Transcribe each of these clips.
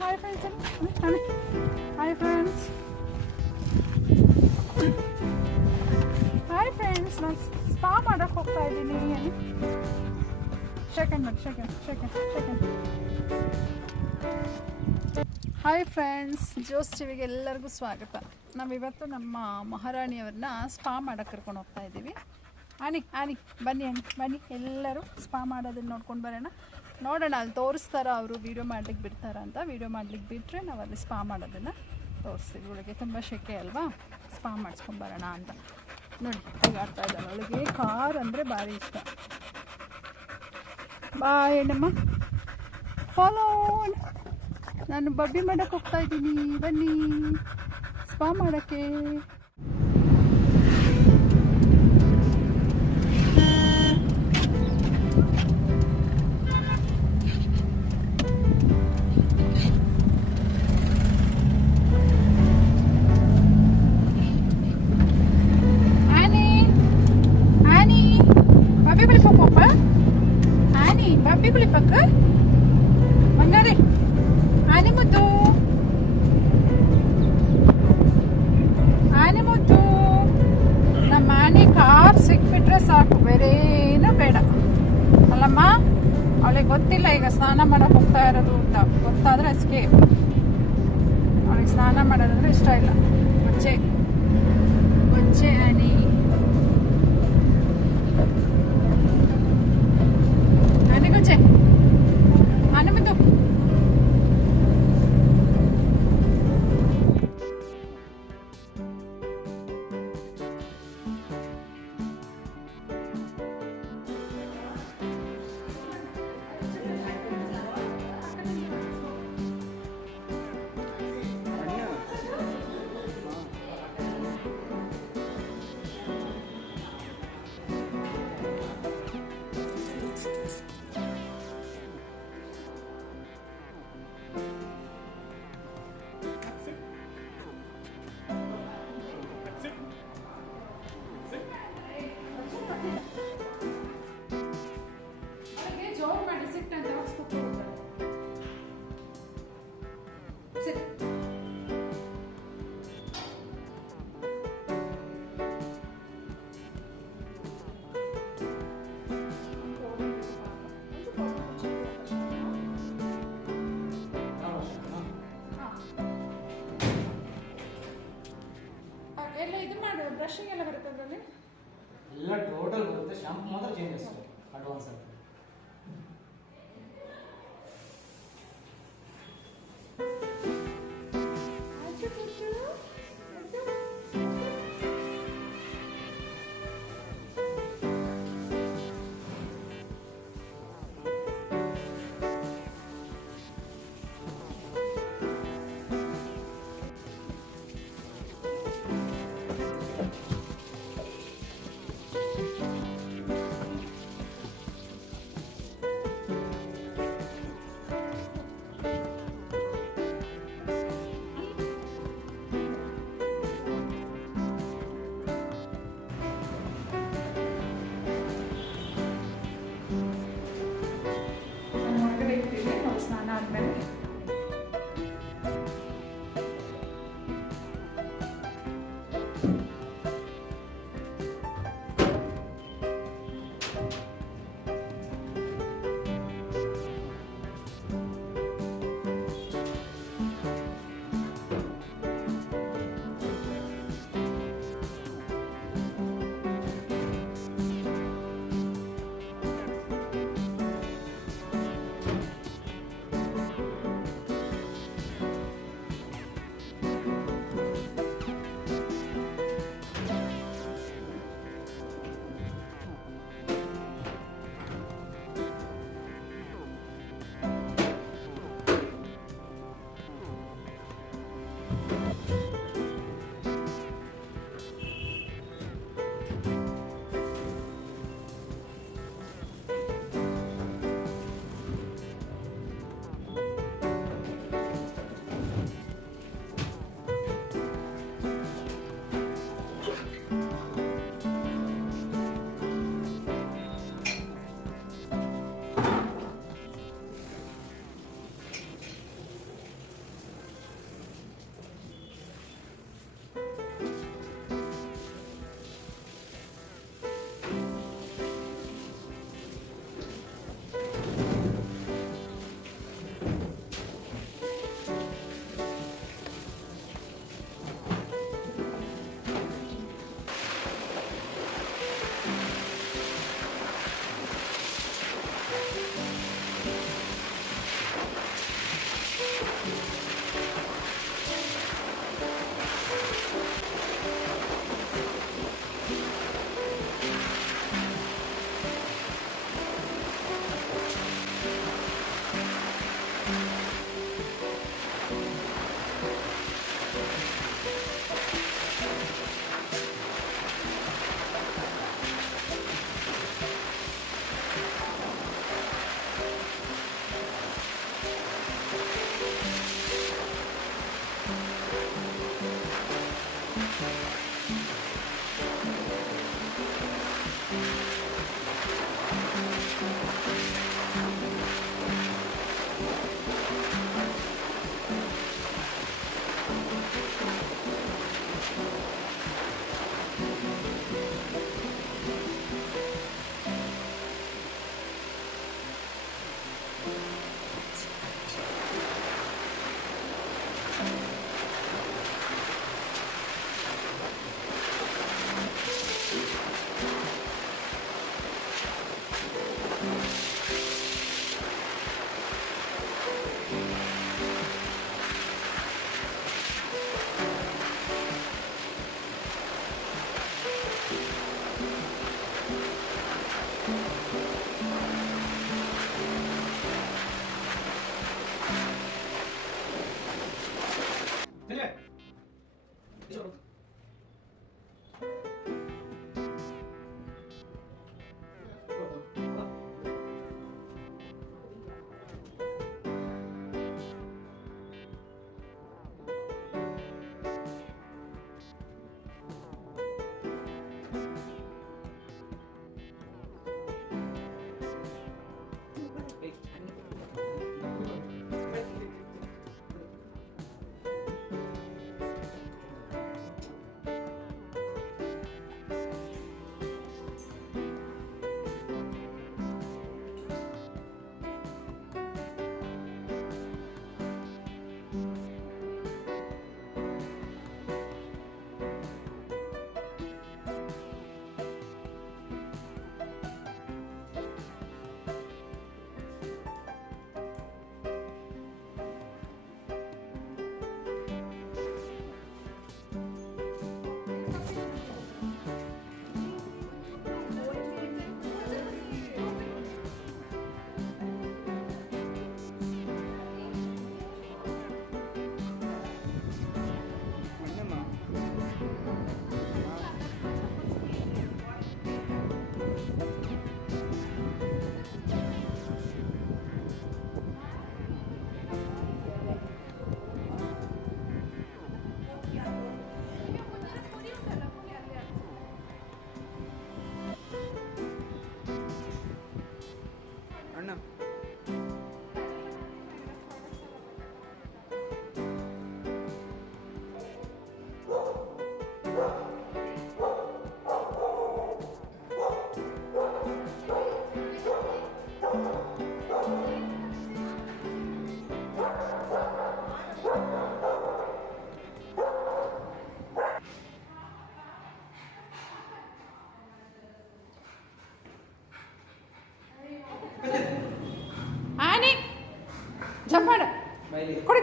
Hi friends. Hi friends. Hi friends, ನಾನು spa ಮಾಡೋಕ್ಕೆ ಹೋಗ್ತಾ ಇದ್ದೀನಿ. ಸೆಕೆಂಡ್. ಹಾಯ್ ಫ್ರೆಂಡ್ಸ್, ಜೋಸ್ ಟಿವಿಗೆ ಎಲ್ಲರಿಗೂ ಸ್ವಾಗತ. ನಾವಿವತ್ತು ನಮ್ಮ ಮಹಾರಾಣಿಯವ್ರನ್ನ ಸ್ಪಾ ಮಾಡೋಕ್ಕೆ ಕರ್ಕೊಂಡು ಹೋಗ್ತಾ ಇದ್ದೀವಿ. ಆನಿ ಬನ್ನಿ ಎಲ್ಲರೂ ಸ್ಪಾ ಮಾಡೋದನ್ನು ನೋಡ್ಕೊಂಡು ಬರೋಣ. ನೋಡೋಣ ಅಲ್ಲಿ ತೋರಿಸ್ತಾರ ಅವರು, ವೀಡಿಯೋ ಮಾಡ್ಲಿಕ್ಕೆ ಬಿಡ್ತಾರ ಅಂತ. ವೀಡಿಯೋ ಮಾಡ್ಲಿಕ್ಕೆ ಬಿಟ್ಟರೆ ನಾವು ಅಲ್ಲಿ ಸ್ಪಾ ಮಾಡೋದನ್ನು ತೋರಿಸ್ತೀವಿ. ಇವಳಿಗೆ ತುಂಬ ಶೆಕೆ ಅಲ್ವಾ, ಸ್ಪಾ ಮಾಡಿಸ್ಕೊಂಬರೋಣ ಅಂತ. ನೋಡಿ ಆಡ್ತಾ ಇದ್ದಾಳೆ. ಅವಳಿಗೆ ಕಾರ್ ಅಂದರೆ ಭಾರಿ ಇಷ್ಟ. ಬಾಯ್ ಹೆಣ್ಣಮ್ಮ, ಫಾಲೋ. ನಾನು ಬಬ್ಬಿ ಮಾಡೋಕ್ಕೆ ಹೋಗ್ತಾ ಇದ್ದೀನಿ, ಬನ್ನಿ ಸ್ಪಾ ಮಾಡೋಕ್ಕೆ. Babi boleh pakai? Mana ni? Ani mutu. ನಮ್ಮ ಆನೆ ಕಾರ್ ಸಿಕ್ಬಿಟ್ರೆ ಸಾಕು, ಬೇರೆ ಏನೂ ಬೇಡ ಅಲ್ಲಮ್ಮ. ಅವಳಿಗೆ ಗೊತ್ತಿಲ್ಲ ಈಗ ಸ್ನಾನ ಮಾಡೋಕೆ ಹೋಗ್ತಾ ಇರೋದು ಅಂತ. ಗೊತ್ತಾದರೆ ಅಷ್ಟೇ. ಅವಳಿಗೆ ಸ್ನಾನ ಮಾಡೋದಂದ್ರೆ ಇಷ್ಟ ಇಲ್ಲ. ಗೊಚ್ಚೆ ಆನೆ. ಎಲ್ಲ ಇದು ಮಾಡು, ಬ್ರಷಿಂಗ್ ಎಲ್ಲ ಬರುತ್ತೆ ಅದರಲ್ಲಿ. ಎಲ್ಲ ಟೋಟಲ್ ಬರುತ್ತೆ, ಶಾಂಪು ಮಾತ್ರ ಚೇಂಜ್ ಅಷ್ಟೇ ಅಡ್ವಾನ್ಸ್ ಆಗಿ. ಸ್ನಾನ ಆದ್ಮೇಲೆ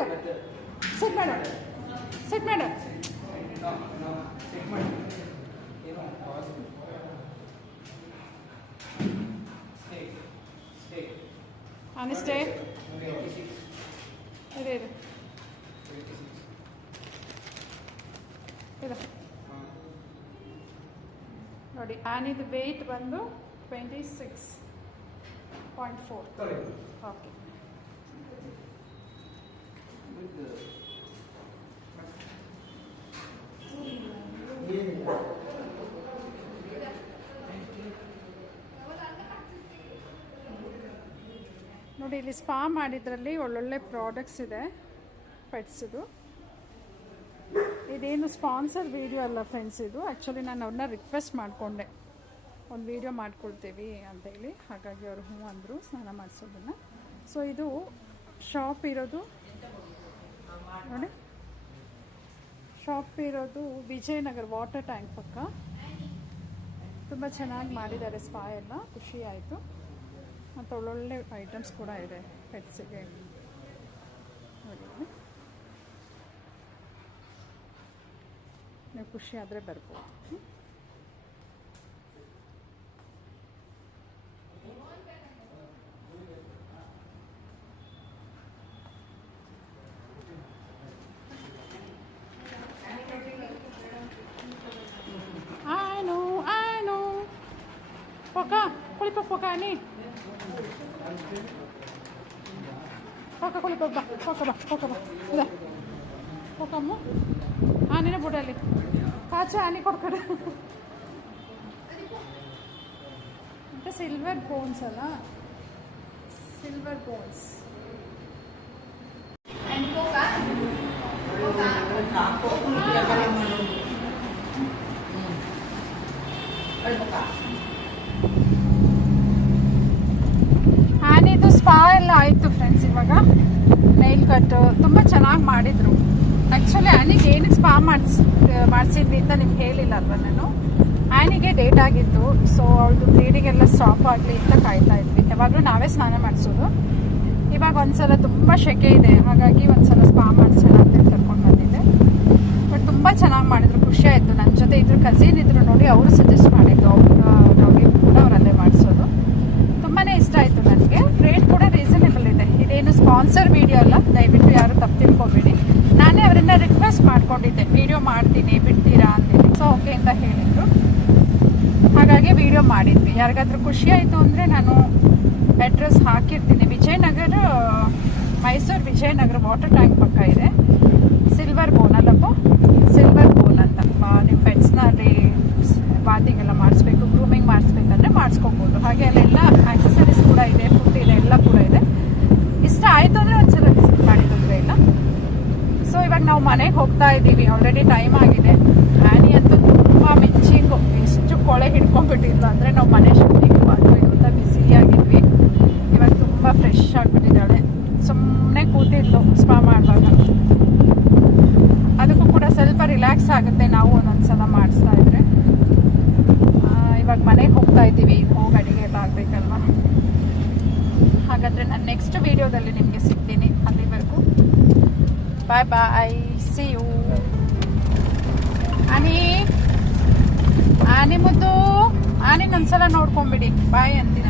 ಹೋಗು ಸೆಟ್ ಮಾಡು ಸೆಟ್ ಮಾಡು ಸೆಟ್ ಮಾಡಿ ಏನೋ ಆವಾಜ್ ಸ್ಟೇ ಆನೆ ಸ್ಟೇ 86 ಇರು ಇರು 86 ಇರು ನೋಡಿ ಆನಿದು ವೆಯ್ಟ್ ಬಂದು 26.4 ಓಕೆ ನೋಡಿ ಇಲ್ಲಿ ಸ್ಪಾ ಮಾಡಿದ್ರಲ್ಲಿ ಒಳ್ಳೊಳ್ಳೆ ಪ್ರಾಡಕ್ಟ್ಸ್ ಇದೆ ಪೆಟ್ಸಿದು. ಇದೇನು ಸ್ಪಾನ್ಸರ್ ವಿಡಿಯೋ ಅಲ್ಲ ಫ್ರೆಂಡ್ಸ್, ಇದು ಆ್ಯಕ್ಚುಲಿ ನಾನು ಅವ್ರನ್ನ ರಿಕ್ವೆಸ್ಟ್ ಮಾಡಿಕೊಂಡೆ ಒಂದು ವಿಡಿಯೋ ಮಾಡ್ಕೊಳ್ತೀವಿ ಅಂತೇಳಿ, ಹಾಗಾಗಿ ಅವರು ಹ್ಞೂ ಅಂದರು ಸ್ನಾನ ಮಾಡಿಸೋದನ್ನು. ಸೊ ಇದು ಶಾಪ್ ಇರೋದು ನೋಡಿ, ಶಾಪ್ ಇರೋದು ವಿಜಯನಗರ ವಾಟರ್ ಟ್ಯಾಂಕ್ ಪಕ್ಕ. ತುಂಬ ಚೆನ್ನಾಗಿ ಮಾಡಿದ್ದಾರೆ ಸ್ಪಾ ಎಲ್ಲ, ಖುಷಿ ಆಯಿತು. ಮತ್ತು ಒಳ್ಳೊಳ್ಳೆ ಐಟಮ್ಸ್ ಕೂಡ ಇದೆ ಪೆಟ್ಸಿಗೆ ನೋಡಿ. ನೀವು ಖುಷಿ ಆದರೆ ಬರ್ಬೋದು. ಆನು ಪೊಕ ಕುಳಿಪ ಪೊಕ ನೀ ಪೊಕ ಕುಳಿಪ ಬಾ ಪೊಕ ಬಾ ಪೊಕ ಬಾ ಇದ ಪೊಕಮ್ಮ ಆನಿನ ಬುಡಲ್ಲಿ ಕಾಚ ಆನಿ ಕೊಡ್ಕಡೆ. అంటే సిల్వర్ బోన్స్ అలా, సిల్వర్ బోన్స్. ಆನಿದು ಸ್ಪಾ ಎಲ್ಲ ಆಯಿತು ಫ್ರೆಂಡ್ಸ್. ಇವಾಗ ನೈಲ್ ಕಟ್ ತುಂಬ ಚೆನ್ನಾಗಿ ಮಾಡಿದರು. ಆ್ಯಕ್ಚುಲಿ ಆನಿಗೆ ಏನಕ್ಕೆ ಸ್ಪಾ ಮಾಡಿಸಿದ್ವಿ ಅಂತ ನಿಮ್ಗೆ ಹೇಳಿಲ್ಲ ಅಲ್ವ ನಾನು. ಆನಿಗೆ ಡೇಟ್ ಆಗಿತ್ತು, ಸೊ ಅವ್ಳದು ಬ್ಲೀಡಿಂಗೆಲ್ಲ ಸ್ಟಾಪ್ ಆಗಲಿ ಅಂತ ಕಾಯ್ತಾ ಇದ್ವಿ. ಯಾವಾಗಲೂ ನಾವೇ ಸ್ನಾನ ಮಾಡಿಸೋದು. ಇವಾಗ ಒಂದ್ಸಲ ತುಂಬ ಶೆಕೆ ಇದೆ, ಹಾಗಾಗಿ ಒಂದ್ಸಲ ಸ್ಪಾ ಮಾಡಿಸೋಣ ಅಂತ ಕರ್ಕೊಂಡು ಬಂದಿದ್ದೆ. ಬಟ್ ತುಂಬ ಚೆನ್ನಾಗಿ ಮಾಡಿದ್ರು, ಖುಷಿ ಆಯಿತು. ನನ್ನ ಜೊತೆ ಇದ್ರ ಕಸಿನ್ ಇದ್ರು ನೋಡಿ, ಅವರು ಸಜೆಸ್ಟ್ ಮಾಡಿದ್ದು ಅವ್ರಿಗೆ ಕೂಡ ಅವರಲ್ಲೇ ಮಾಡಿಸೋದು. ತುಂಬಾ ಇಷ್ಟ ಆಯಿತು ನನಗೆ. ರೇಟ್ ಕೂಡ ರೀಸನೇಬಲ್ ಇದೆ. ಇದೇನು ಸ್ಪಾನ್ಸರ್ ವಿಡಿಯೋ ಅಲ್ಲ, ದಯವಿಟ್ಟು ಯಾರು ತಪ್ಪು ತಿಳ್ಕೊಬೇಡಿ. ನಾನೇ ಅವರನ್ನ ರಿಕ್ವೆಸ್ಟ್ ಮಾಡ್ಕೊಂಡಿದ್ದೆ, ವಿಡಿಯೋ ಮಾಡ್ತೀನಿ ಬಿಡ್ತೀರಾ ಅಂತೇಳಿ. ಸೊ ಓಕೆ ಅಂತ ಹೇಳಿದ್ರು, ಹಾಗಾಗಿ ವಿಡಿಯೋ ಮಾಡಿದ್ವಿ. ಯಾರಿಗಾದ್ರೂ ಖುಷಿ ಆಯಿತು ಅಂದರೆ ನಾನು ಅಡ್ರೆಸ್ ಹಾಕಿರ್ತೀನಿ. ವಿಜಯನಗರ, ಮೈಸೂರು ವಿಜಯನಗರ ವಾಟರ್ ಟ್ಯಾಂಕ್ ಪಕ್ಕ ಇದೆ. ಸಿಲ್ವರ್ ಬೋನ್ ಅಲ್ಲಪ್ಪ, ಸಿಲ್ವರ್ ಬೋನ್ ಅಂತ. ನೀವು ಪೆಟ್ಸ್ನಲ್ಲಿ ಬಾತಿಂಗೆಲ್ಲ ಮಾಡಿಸ್ಬೇಕು, ಗ್ರೂಮಿಂಗ್ ಮಾಡಿಸ್ಬೇಕಂದ್ರೆ ಮಾಡಿಸ್ಕೋಬೋದು. ಹಾಗೆ ಅಲ್ಲೆಲ್ಲ ಆಕ್ಸೆಸರೀಸ್ ಕೂಡ ಇದೆ, ಫುಡ್ ಇದೆ, ಎಲ್ಲ ಕೂಡ ಇದೆ. ಇಷ್ಟ ಆಯಿತು ಅಂದರೆ ಒಂದ್ಸಲ ವಿಸಿಟ್ ಮಾಡಿ, ತೊಂದರೆ ಇಲ್ಲ. ಸೊ ಇವಾಗ ನಾವು ಮನೆಗೆ ಹೋಗ್ತಾ ಇದ್ದೀವಿ, ಆಲ್ರೆಡಿ ಟೈಮ್ ಆಗಿದೆ. ಆ್ಯನಿ ಅಂತೂ ತುಂಬ ಮಿಂಚಿಂಗು, ಎಷ್ಟು ಕೊಳೆ ಹಿಡ್ಕೊಂಡ್ಬಿಟ್ಟಿದ್ಲು ಅಂದರೆ ನಾವು ಮನೆ ಶಿಫ್ಟಿಂಗ್ ಅದು ಇಂಥ ಬ್ಯುಸಿಯಾಗಿದ್ವಿ. ಇವಾಗ ತುಂಬ ಫ್ರೆಶ್ ಆಗಿಬಿಟ್ಟಿದ್ದಾಳೆ. ಸುಮ್ಮನೆ ಕೂತಿದ್ಲು ಸ್ಪಾ ಮಾಡುವಾಗ. ಅದಕ್ಕೂ ಕೂಡ ಸ್ವಲ್ಪ ರಿಲ್ಯಾಕ್ಸ್ ಆಗುತ್ತೆ ನಾವು ಒಂದೊಂದ್ಸಲ ಮಾಡಿಸ್ತಾ ಇದ್ರೆ. ಇವಾಗ ಮನೆಗೆ ಹೋಗ್ತಾ ಇದ್ದೀವಿ, ಹೋಗಿ ಅಡುಗೆ ಎಲ್ಲ ಆಗಬೇಕಲ್ವ. ಹಾಗಾದರೆ ನಾನು ನೆಕ್ಸ್ಟ್ ವೀಡಿಯೋದಲ್ಲಿ ನಿಮಗೆ ಸಿಗ್ತೀನಿ. ಅಲ್ಲಿವರೆಗೂ ಬಾಯ್ ಬಾಯ್, ಸಿ ಯು. ಆನಿ ಮುದ್ದು, ಆನಿನ ಒಂದ್ಸಲ ನೋಡ್ಕೊಂಬಿಡಿ, ಬಾಯ್ ಅಂತೀನಿ.